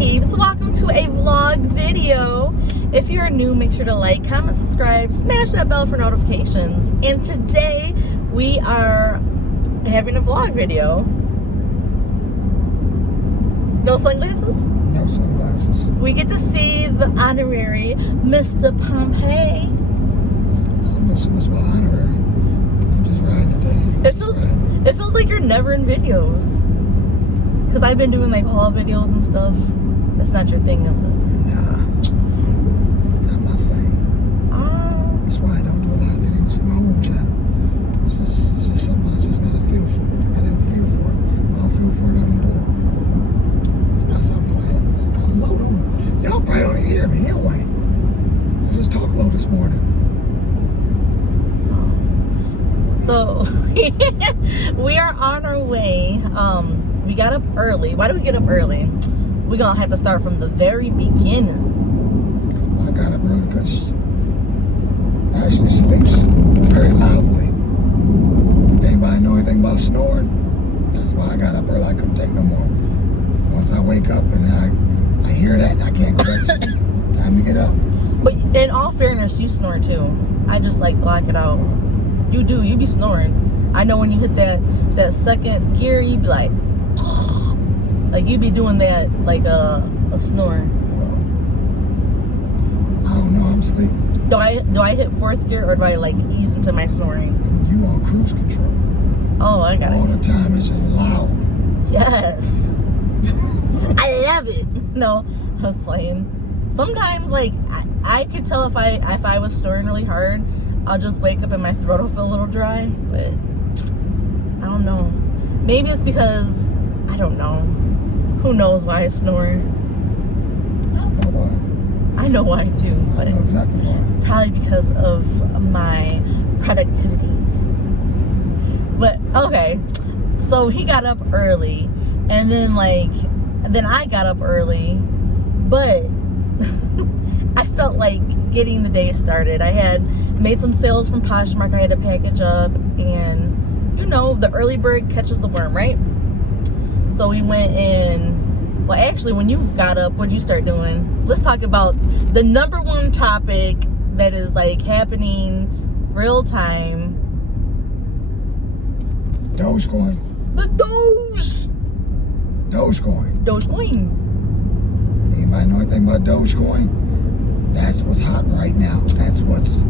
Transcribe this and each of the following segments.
peeps, welcome to a vlog video. If you're new, make sure to like, comment, subscribe, smash that bell for notifications. And today we are having a vlog video. No sunglasses? No sunglasses. We get to see the honorary Mr. Pompey. I don't know so much about honorary. I'm just riding today. It feels like you're never in videos. Because I've been doing like haul videos and stuff. That's not your thing, is it? Nah. Not my thing. That's why I don't do a lot of videos for my own channel. It's just something I just gotta feel for it. I gotta have a feel for it. If I don't feel for it, I don't do it. And that's how I'm going ahead and put a load on. Y'all probably don't even hear me anyway. I just talked low this morning. So we are on our way. We got up early. Why do we get up early? We're gonna have to start from the very beginning. I got up early because Ashley sleeps very loudly. If anybody know anything about snoring, that's why I got up early. I couldn't take no more. Once I wake up and I hear that and I can't go back to sleep. Time to get up. But in all fairness, you snore too. I just like block it out. You do. You be snoring. I know when you hit that second gear, you be like you be doing that like a snore. I don't know. I'm asleep. Do I hit fourth gear or do I like ease into my snoring? You on cruise control. Oh, I got it. All the time. It's just loud. Yes. I love it. No, I was playing. Sometimes like I could tell if I was snoring really hard. I'll just wake up and my throat will feel a little dry, but I don't know. Maybe it's because, I don't know. Who knows why I snore? I don't know why. I know why too, but I know exactly why. probably because of my productivity. But, okay. So he got up early, and then I got up early, but I felt like getting the day started. I had made some sales from Poshmark. I had to package up, and you know, the early bird catches the worm, right? So we went in. Well, actually, when you got up, what did you start doing? Let's talk about the number one topic that is like happening real time. Dogecoin. The Doge. Dogecoin. Dogecoin. Anybody know anything about Dogecoin? That's what's hot right now. That's what's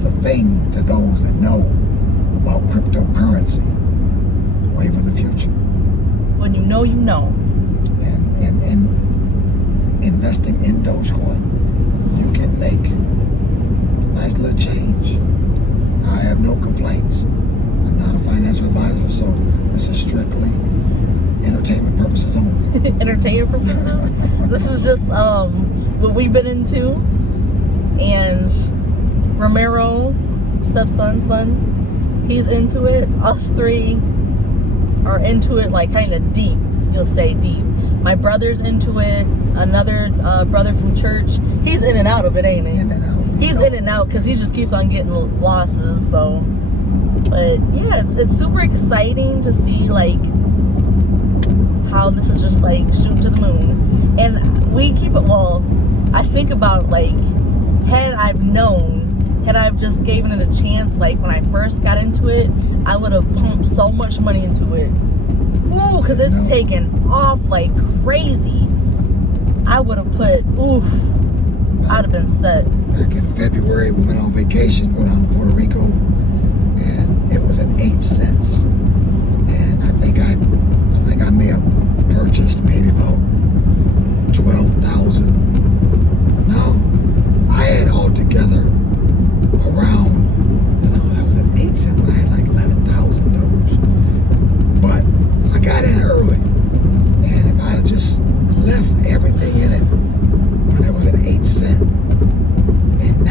the thing to those that know about cryptocurrency. The wave of the future. When you know, you know. And investing in Dogecoin, you can make a nice little change. I have no complaints. I'm not a financial advisor, so this is strictly entertainment purposes only. Entertainment purposes. This is just what we've been into, and Romero, son, he's into it. Us three are into it, like kind of deep. You'll say deep. My brother's into it. Another brother from church, he's in and out of it, ain't he? In and out. He's in and out because he just keeps on getting losses. So, but yeah, it's super exciting to see like how this is just like shooting to the moon. And we keep it, well, I think about like, had I've just given it a chance, like when I first got into it, I would have pumped so much money into it. Woo, because it's taken off like crazy. I would have put, I'd have been set. Back in February, we went on vacation, go down to Puerto Rico, and it was at 8 cents. And I think I may have purchased maybe about 12,000. No, I had altogether around, that was at 8 cents when I had like 11,000 Doge. But I got in early, and if I had just left everything in it when it was at 8 cents, and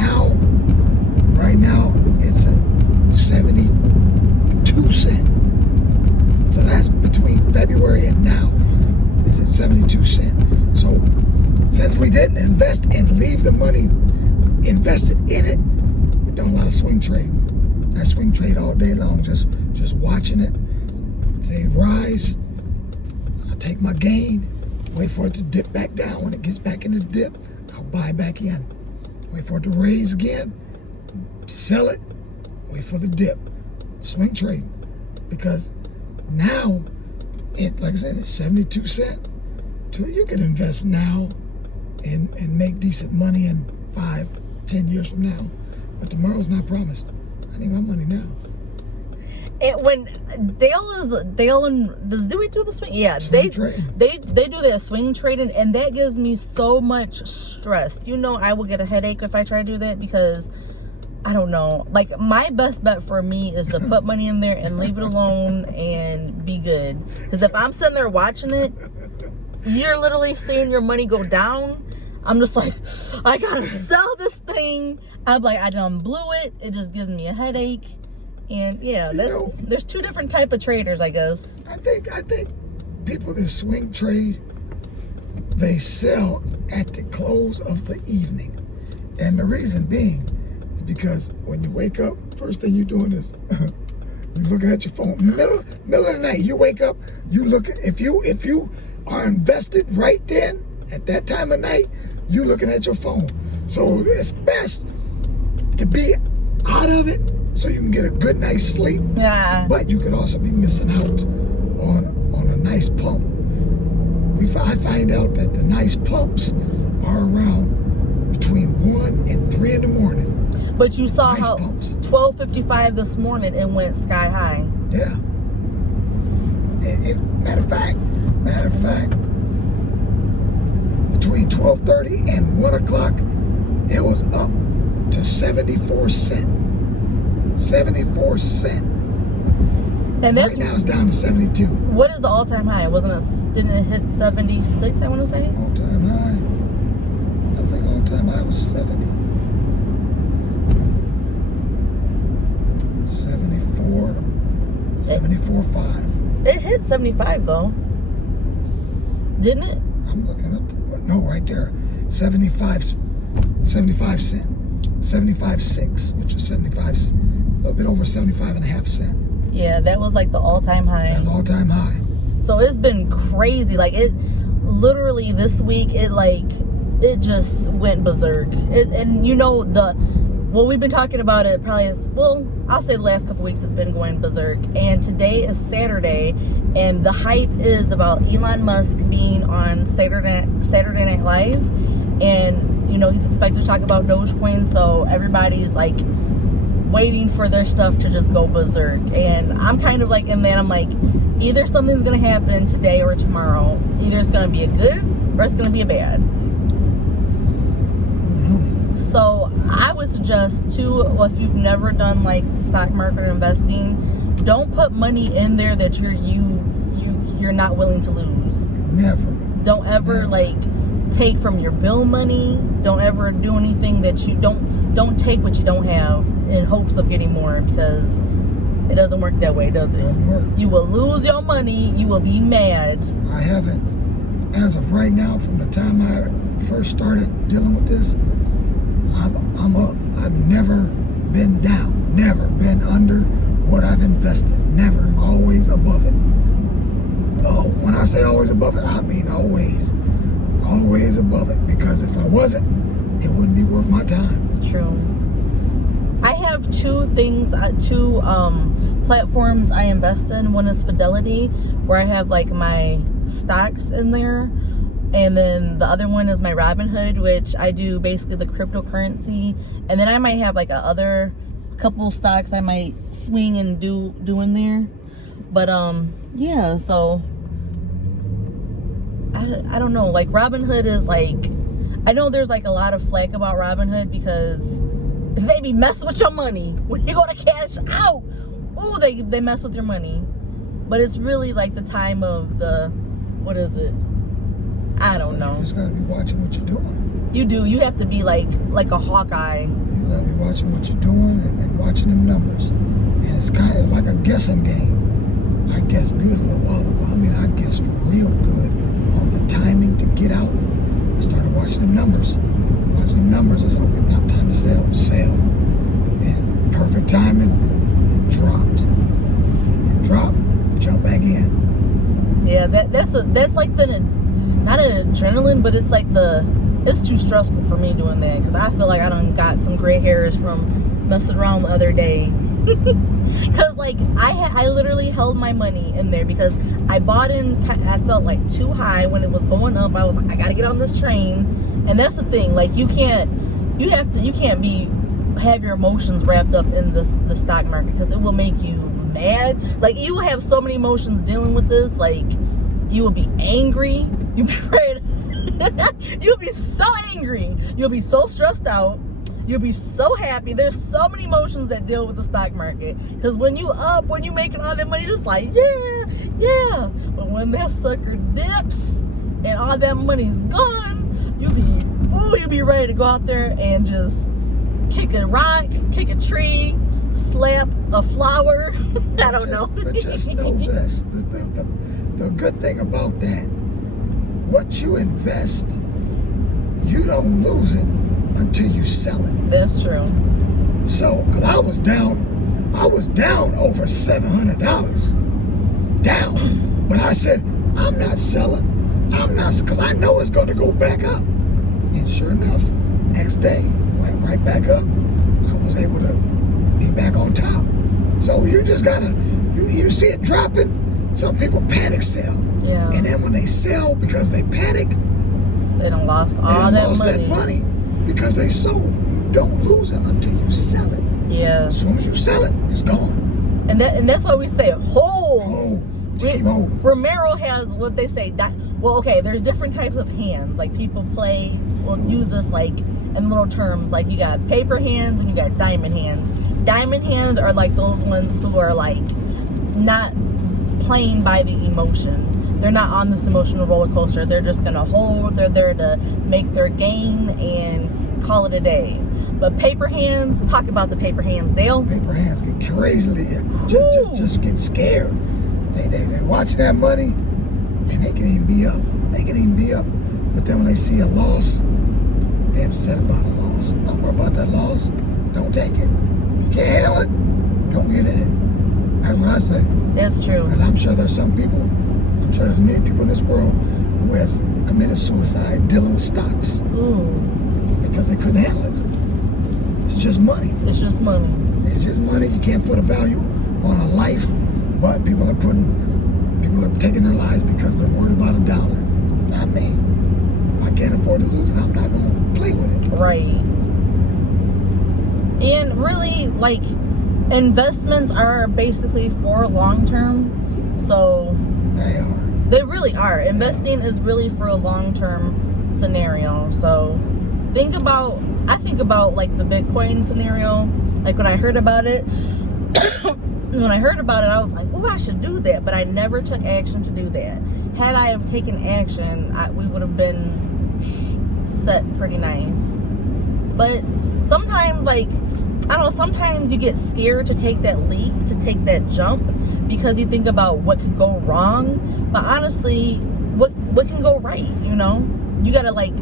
right now it's at 72 cents. So that's between February and now. It's at 72 cents. So since we didn't invest and leave the money invested in it, we've done a lot of swing trading. I swing trade all day long, just watching it. Say rise, I take my gain, wait for it to dip back down. When it gets back in the dip, I'll buy back in. Wait for it to raise again, sell it, wait for the dip. Swing trading. Because now, like I said, it's 72 cents. You can invest now and make decent money in 5, 10 years from now. But tomorrow's not promised. I need my money now. And when Dale and does Dewey do the swing? Yeah, they do that swing trading, and that gives me so much stress. You know, I will get a headache if I try to do that because I don't know. Like, my best bet for me is to put money in there and leave it alone and be good. Because if I'm sitting there watching it, you're literally seeing your money go down. I'm just like, I gotta sell this thing. I'm like, I done blew it. It just gives me a headache. And yeah, there's two different type of traders, I guess. I think people that swing trade, they sell at the close of the evening. And the reason being is because when you wake up, first thing you're doing is you're looking at your phone. Middle of the night, you wake up, you look at, if you are invested right then, at that time of night, you looking at your phone. So it's best to be out of it so you can get a good night's sleep. Yeah. But you could also be missing out on a nice pump. I find out that the nice pumps are around between 1 and 3 in the morning. But you saw nice how pumps. 12:55 this morning it went sky high. Yeah. Matter of fact, between 12:30 and 1 o'clock, it was up to 74 cents. 74 cents. And that's right now it's down to 72. What is the all-time high? Didn't it hit 76, I want to say? All-time high. I think all-time high was 70. 74. 74.5. It hit 75 though. Didn't it? I'm looking at no, right there. 75 cents. 75.6, which is 75, a little bit over 75.5 cents. Yeah, that was like the all-time high. That's all-time high. So it's been crazy. Like, it literally this week, it just went berserk. And you know, we've been talking about it probably, I'll say the last couple weeks it's been going berserk. And today is Saturday, and the hype is about Elon Musk being on Saturday Night Live. And you know, he's expected to talk about Dogecoin, so everybody's like waiting for their stuff to just go berserk. And I'm kind of like, and then I'm like, either something's gonna happen today or tomorrow. Either it's gonna be a good or it's gonna be a bad. Mm-hmm. So I would suggest too, if you've never done like stock market investing, don't put money in there that you're not willing to lose. Never. Don't ever like take from your bill money. Don't ever do anything that you don't take what you don't have in hopes of getting more, because it doesn't work that way, does it? Doesn't work. You will lose your money. You will be mad. I haven't, as of right now, from the time I first started dealing with this, I'm up. I've never been down, never been under what I've invested, never, always above it. Oh, when I say always above it, I mean always above it, because if I wasn't, it wouldn't be worth my time. True. I have two platforms I invest in. One is Fidelity, where I have like my stocks in there, and then the other one is my Robinhood, which I do basically the cryptocurrency, and then I might have like a couple stocks I might swing and do in there. But yeah, so I don't know, like Robinhood is like, I know there's like a lot of flack about Robinhood because they be messing with your money when you go to cash out. Ooh, they mess with your money. But it's really like the time of what is it? I don't know. You just gotta be watching what you're doing. You do. You have to be like a Hawkeye. You gotta be watching what you're doing and watching them numbers. And it's kind of like a guessing game. I guessed good a little while ago. I mean, I guessed real good on the timing to get out. Started watching them numbers. Watching them numbers. I said, okay, now time to sell. Sell. And perfect timing. It dropped. Jump back in. Yeah, that's like the, not an adrenaline, but it's like it's too stressful for me doing that, because I feel like I done got some gray hairs from messing around the other day. Because like I literally held my money in there because I bought in. I felt like too high when it was going up. I was like, I gotta get on this train. And that's the thing, like you can't have your emotions wrapped up in the stock market, because it will make you mad. Like you will have so many emotions dealing with this. Like you will be angry, you'll be ready, you'll be so angry, you'll be so stressed out, you'll be so happy. There's so many emotions that deal with the stock market, because when you making all that money, you're just like, yeah. But when that sucker dips and all that money's gone, you'll be ready to go out there and just kick a rock, kick a tree, slap a flower. I don't know. But just know this: the good thing about that, what you invest, you don't lose it until you sell it. That's true. So, cause I was down over $700 down, but I said I'm not selling. Cause I know it's gonna go back up. And sure enough, next day went right back up. I was able to get back on top. So you just gotta, you see it dropping. Some people panic sell. Yeah. And then when they sell because they panic, they done lost all that money because they sold. You don't lose it until you sell it. Yeah. As soon as you sell it, it's gone. And that's why we say hold. Keep holding. Romero has what they say. Well, okay, there's different types of hands. Like people will use this like in little terms. Like you got paper hands and you got diamond hands. Diamond hands are like those ones who are like not playing by the emotion. They're not on this emotional roller coaster. They're just gonna hold. They're there to make their gain and call it a day. But paper hands, talk about the paper hands, Dale. Paper hands get crazy. Just get scared. They watch that money and they can even be up. But then when they see a loss, they're upset about a loss. Don't worry about that loss. Don't take it. You can't handle it. Don't get in it. That's what I say. That's true. Because I'm sure there's many people in this world who has committed suicide dealing with stocks. Ooh. Because they couldn't handle it. It's just money. It's just money. It's just money. You can't put a value on a life, but people are taking their lives because they're worried about $1. Not me. If I can't afford to lose it, I'm not going to play with it. Right. And really, like, investments are basically for long term. So they really are. Investing is really for a long term scenario. So I think about like the Bitcoin scenario. Like when I heard about it, I was like, oh, I should do that. But I never took action to do that. Had I have taken action, we would have been set pretty nice. But sometimes, like, I don't know, sometimes you get scared to take that leap, to take that jump, because you think about what could go wrong. But honestly, what can go right, you know? You gotta, like,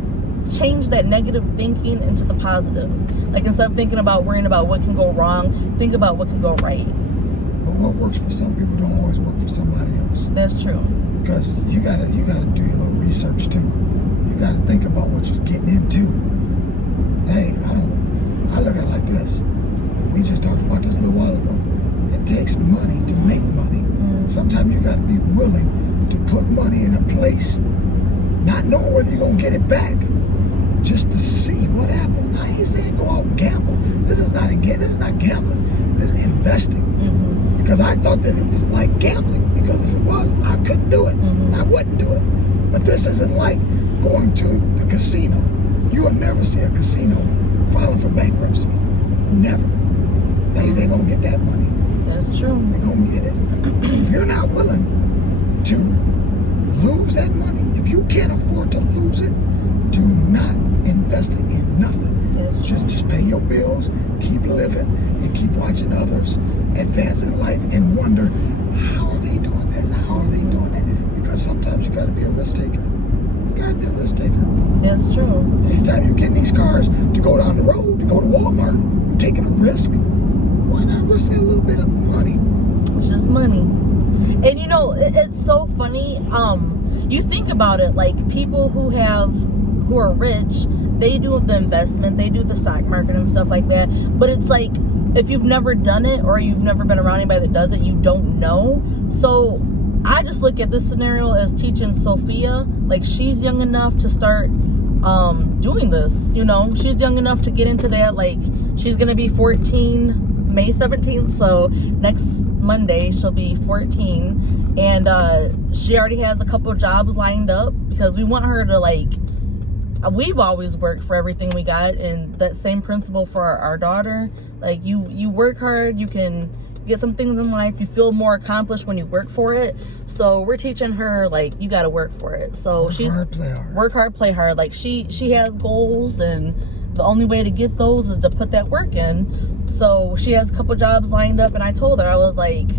change that negative thinking into the positive. Like, instead of worrying about what can go wrong, think about what can go right. But what works for some people don't always work for somebody else. That's true. Because you gotta do your little research too. You gotta think about what you're getting into. Hey, I look at it like this. We just talked about this a little while ago. It takes money to make money. Sometimes you gotta be willing to put money in a place, not knowing whether you're gonna get it back, just to see what happens. I ain't saying go out and gamble. This is not gambling. This is investing. Because I thought that it was like gambling. Because if it was, I couldn't do it. And I wouldn't do it. But this isn't like going to the casino. You will never see a casino filing for bankruptcy. Never. They gonna get that money. That's true. They're gonna get it. If you're not willing to lose that money, if you can't afford to lose it, do not invest in nothing. That's true. Just pay your bills, keep living, and keep watching others advance in life and wonder, how are they doing this? How are they doing that? Because sometimes you gotta be a risk taker. You gotta be a risk taker. That's true. Anytime you get in these cars to go down the road, to go to Walmart, you're taking a risk. Why not risk a little bit of money? It's just money. And you know, it's so funny. You think about it, like people who are rich, they do the investment, they do the stock market and stuff like that. But it's like, if you've never done it or you've never been around anybody that does it, you don't know. So I just look at this scenario as teaching Sophia, like she's young enough to start doing this, you know, she's young enough to get into that. Like she's gonna be 14 May 17th, so next Monday she'll be 14, and she already has a couple jobs lined up because we want her to, like, we've always worked for everything we got, and that same principle for our daughter. Like you work hard, you can get some things in life, you feel more accomplished when you work for it. So we're teaching her, like, you got to work for it. So work hard, play hard. Like she has goals, and the only way to get those is to put that work in. So she has a couple jobs lined up, and I told her, I was like,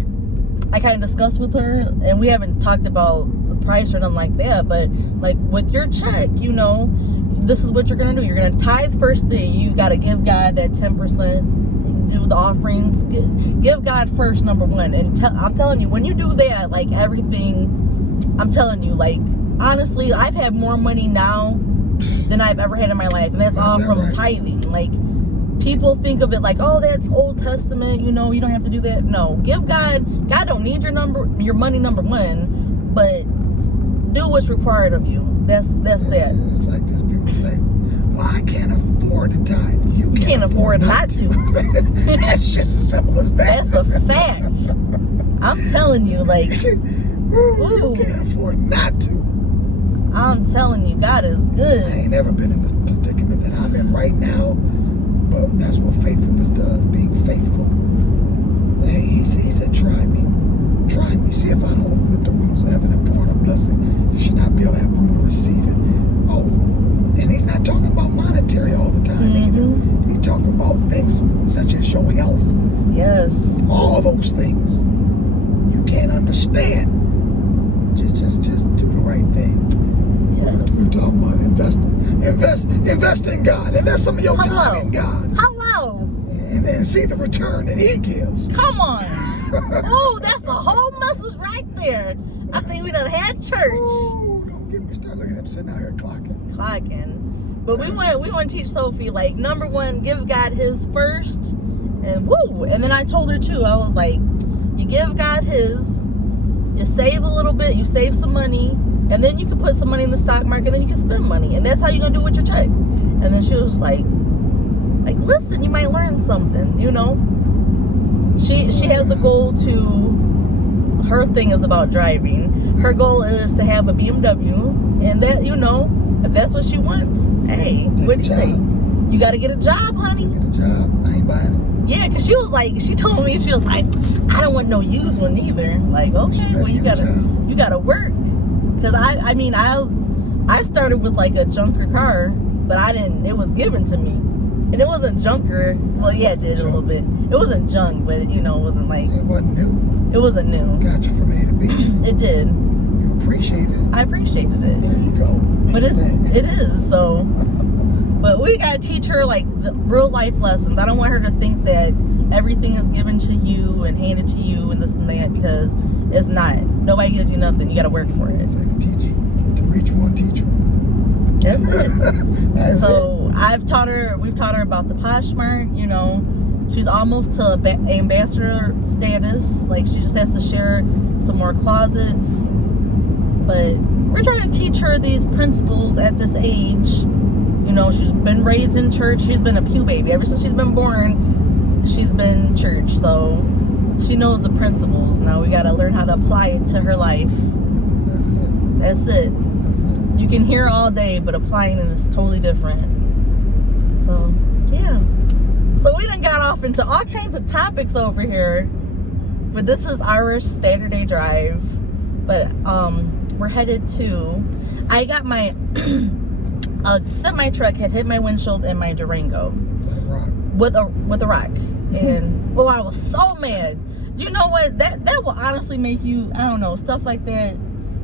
I kind of discussed with her, and we haven't talked about the price or nothing like that, but like with your check, you know, this is what you're gonna do. You're gonna tithe first thing. You got to give God that 10%, do the offerings, give God first, number one. And I'm telling you, when you do that, like everything, I'm telling you, like, honestly, I've had more money now than I've ever had in my life, and that's all from tithing. Like, people think of it like, oh, that's Old Testament, you know, you don't have to do that. No, give God don't need your money, number one, but do what's required of you. That's that. It's like this, people say, well, I can't afford to tithe. You can't afford not to. That's just as simple as that. That's a fact. I'm telling you, like, you can't afford not to. I'm telling you, God is good. I ain't never been in this predicament that I'm in right now, but that's what faithfulness does, being faithful. Hey, he said, try me. Try me. See if I don't open up the windows of heaven and pour out a blessing. You should not be able to have room to receive it. Oh, and he's not talking about monetary all the time either. He's talking about things such as your health. Yes. All those things. You can't understand. Just do the right thing. Yes. We're talking about investing. Invest in God. Invest some of your time in God. Hello. And then see the return that he gives. Come on. Oh, that's a whole message right there. I think we done had church. Oh, don't get me started. Look at him sitting out here clocking. But we want to teach Sophie, like, number one, give God his first, and woo. And then I told her too, I was like, you give God his, you save a little bit, you save some money, and then you can put some money in the stock market, and then you can spend money, and that's how you're gonna do with your check. And then she was like, listen, you might learn something, you know. She has the goal to, her thing is about driving. Her goal is to have a BMW, and that, you know, if that's what she wants, hey, what'd you say? You got to get a job, honey. Get a job. I ain't buying it. Yeah, because she was like, she told me, she was like, I don't want no used one either. Like, okay, well, you gotta work. Because I mean, I started with like a junker car, but it was given to me. And it wasn't junker. Well, yeah, it did a little bit. It wasn't junk, but, you know, it wasn't like... It wasn't new. It wasn't new. Got you from A to B. It did. You appreciated it. I appreciated it. There you go. But it is, so... But we gotta teach her, like, the real life lessons. I don't want her to think that everything is given to you and handed to you and this and that, because it's not. Nobody gives you nothing. You gotta work for it. So to reach one, teach one. That's it. That's so we've taught her about the Poshmark, you know. She's almost to ambassador status. Like, she just has to share some more closets. But we're trying to teach her these principles at this age. You know, she's been raised in church. She's been a pew baby. Ever since she's been born, she's been church. So she knows the principles. Now we got to learn how to apply it to her life. That's it. That's it. You can hear all day, but applying it is totally different. So, yeah. So we done got off into all kinds of topics over here. But this is our Saturday drive. But we're headed to... I got my... a semi-truck had hit my windshield in my Durango. With a rock. And, oh, I was so mad. You know what? That will honestly make you... I don't know. Stuff like that,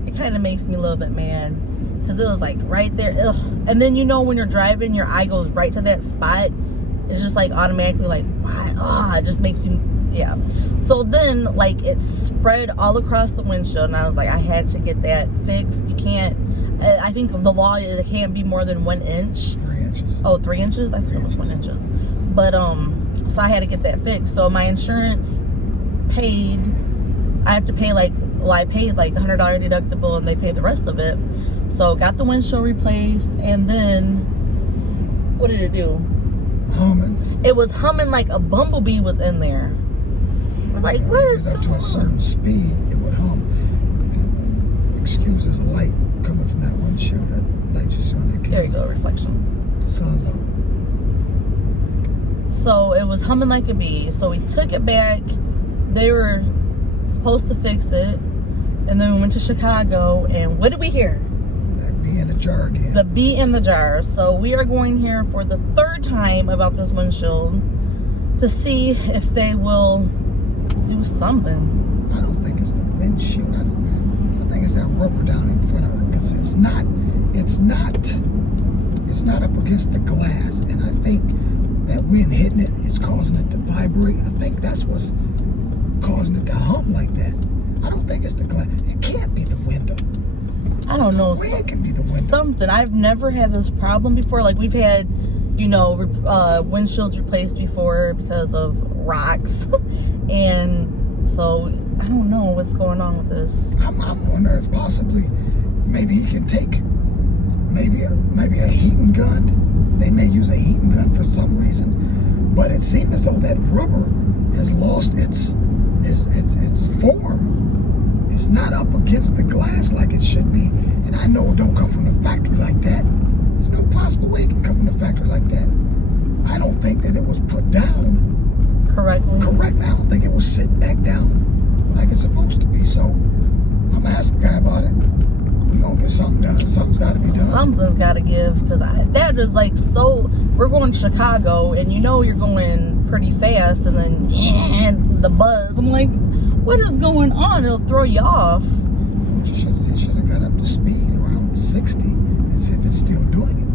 it kind of makes me a little bit mad. Because it was like right there. Ugh. And then, you know, when you're driving, your eye goes right to that spot. It's just like automatically like, why? Oh, it just makes you, Yeah. So then, like, it spread all across the windshield, and I was like, I had to get that fixed. You can't, I think the law is it can't be more than 1 inch. 3 inches. Oh, 3 inches? I thought it was 1 inches. But, so I had to get that fixed. So my insurance paid, I have to pay like, well, I paid like $100 deductible, and they paid the rest of it. So got the windshield replaced, and then, what did it do? Humming. It was humming like a bumblebee was in there. We're like, what is Up to a certain speed, it would hum. Excuse, there's a light coming from that windshield. That light you see on that camera. There you go, reflection. The sun's out. So it was humming like a bee. So we took it back. They were supposed to fix it. And then we went to Chicago. And what did we hear? That bee in the jar again. The bee in the jar. So we are going here for the 3rd time about this windshield to see if they will do something. I don't think it's the windshield. I think it's that rubber down in front of her, because it's not up against the glass, and I think that wind hitting it is causing it to vibrate. I think that's what's causing it to hum like that. I don't think it's the glass. It can't be the window. I don't know. It can be the window. Something. I've never had this problem before. Like, we've had, you know, windshields replaced before because of rocks. And so I don't know what's going on with this. I'm wondering if possibly maybe he can take maybe a heating gun. They may use a heating gun for some reason, but it seems as though that rubber has lost its form. It's not up against the glass like it should be, and I know it don't come from the factory like that. There's no possible way it can come from the factory like that. I don't think that it was put down Correctly. I don't think it was sit back down like it's supposed to be. So I'm gonna ask the guy about it. We're gonna get something done. Something's got to be done. Something's got to give, because that is like, so we're going to Chicago, and you know you're going pretty fast, and then the buzz. I'm like, what is going on? It'll throw you off. What you should have got up to speed around 60 and see if it's still doing it.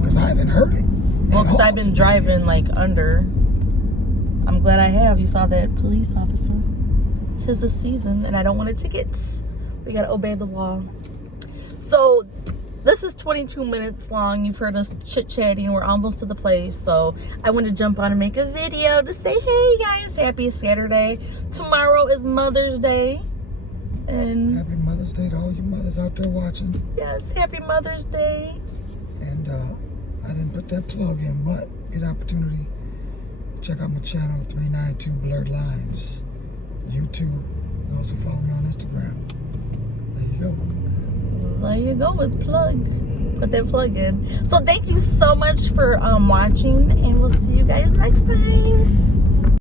Because I haven't heard it. Well, because I've been driving like under. I'm glad I have. You saw that police officer. 'Tis the season, and I don't want a tickets. We gotta obey the law. So this is 22 minutes long. You've heard us chit-chatting. We're almost to the place. So I want to jump on and make a video to say, hey guys, happy Saturday. Tomorrow is Mother's Day. And happy Mother's Day to all you mothers out there watching. Yes, happy Mother's Day. And I didn't put that plug in, but get an opportunity. Check out my channel, 392 Blurred Lines. YouTube. You can also follow me on Instagram. There you go. There you go with plug. Put that plug in. So thank you so much for watching, and we'll see you guys next time.